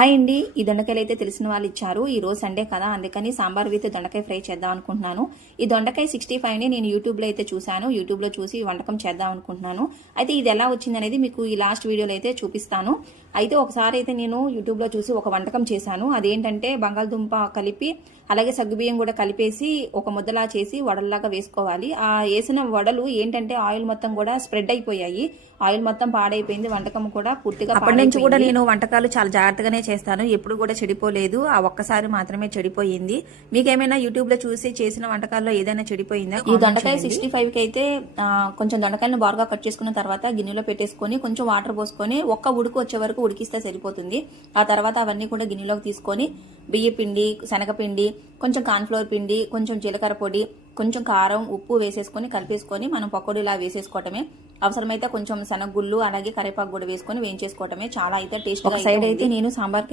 Hi అండి. ఈ దొండకాయలు అయితే తెలిసిన వాళ్ళు ఇచ్చారు. ఈ రోజు సండే కదా, అందుకని సాంబార్ విత్ దొండకాయ ఫ్రై చేద్దాం అనుకుంటున్నాను. ఈ దొండకాయ 65ని నేను యూట్యూబ్లో అయితే చూశాను. యూట్యూబ్లో చూసి వంటకం చేద్దాం అనుకుంటున్నాను. అయితే ఇది ఎలా వచ్చింది అనేది మీకు ఈ లాస్ట్ వీడియోలో అయితే చూపిస్తాను. అయితే ఒకసారి అయితే నేను యూట్యూబ్లో చూసి ఒక వంటకం చేశాను. అదేంటంటే బంగాళదుంప కలిపి అలాగే సగ్గుబియ్యం కూడా కలిపేసి ఒక ముద్దలా చేసి వడల్లాగా వేసుకోవాలి. ఆ వేసిన వడలు ఏంటంటే ఆయిల్ మొత్తం కూడా స్ప్రెడ్ అయిపోయాయి. ఆయిల్ మొత్తం పాడైపోయింది. వంటకం కూడా పూర్తిగా అప్పటి నుంచి కూడా నేను వంటకాలు చాలా జాగ్రత్తగానే చేస్తాను. ఎప్పుడు కూడా చెడిపోలేదు. ఆ ఒక్కసారి మాత్రమే చెడిపోయింది. మీకేమైనా యూట్యూబ్ లో చూసి చేసిన వంటకాల్లో ఏదైనా చెడిపోయిందా? ఈ దొండకాయ 65కి అయితే కొంచెం దొండకాయలను బాగా కట్ చేసుకున్న తర్వాత గిన్నెలో పెట్టేసుకొని కొంచెం వాటర్ పోసుకొని ఒక్క ఉడుకు వచ్చే వరకు ఉడికిస్తే సరిపోతుంది. ఆ తర్వాత అవన్నీ కూడా గిన్నెలోకి తీసుకొని బియ్య పిండి, శనగపిండి, కొంచెం కార్న్ఫ్లోర్ పిండి, కొంచెం జీలకర్ర పొడి, కొంచెం కారం, ఉప్పు వేసేసుకొని కలిపేసుకొని మనం పకోడీలా వేసేసుకోవటమే. అవసరమైతే కొంచెం శనగగుళ్ళు అలాగే కరివేపాకు కూడా వేసుకొని వేయించేసుకోవటమే. చాలా అయితే టేస్ట్. ఒక సైడ్ అయితే నేను సాంబార్